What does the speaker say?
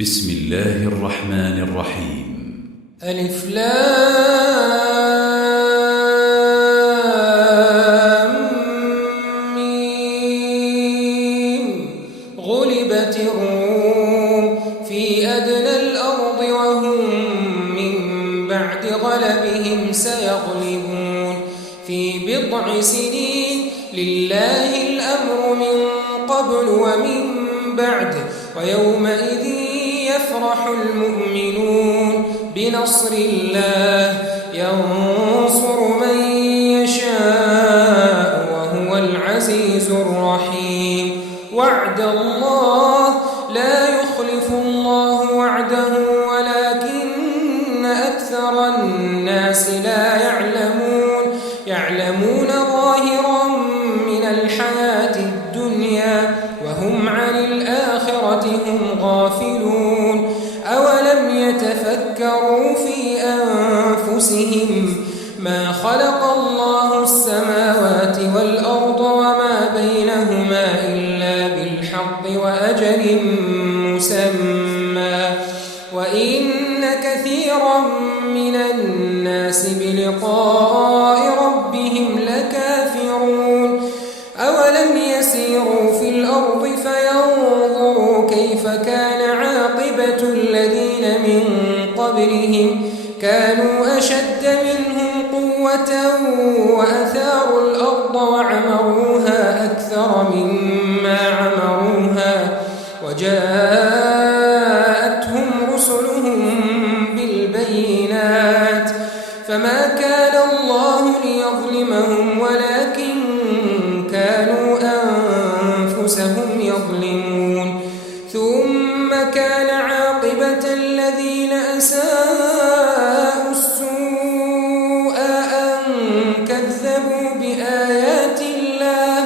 بسم الله الرحمن الرحيم. ألف لام ميم. غلبت الروم في أدنى الأرض وهم من بعد غلبهم سيغلبون في بضع سنين. لله الأمر من قبل ومن بعد ويومئذ يفرح المؤمنون بنصر الله ينصر من يشاء وهو العزيز الرحيم. وعد الله لا يخلف الله وعده ولكن أكثر الناس لا يعلمون ظاهرا من الحياة الدنيا وهم عن الآخرة هم غافلون. أولم يتفكروا في أنفسهم ما خلق الله السماوات والأرض وما بينهما إلا بالحق وأجل مسمى وإن كثيرا من الناس بلقاء ربهم لكافرون. أولم يسيروا في الأرض فينظروا كيف كان عاقبة الذين من قبلهم كانوا أشد منهم قوة وأثاروا الأرض وعمروها أكثر مما عمروها وجاءتهم رسلهم بالبينات فما كان الله ليظلمهم ولكن كانوا أنفسهم يظلمون. ثم كان عاقبة الذين أساءوا السوء أن كذبوا بآيات الله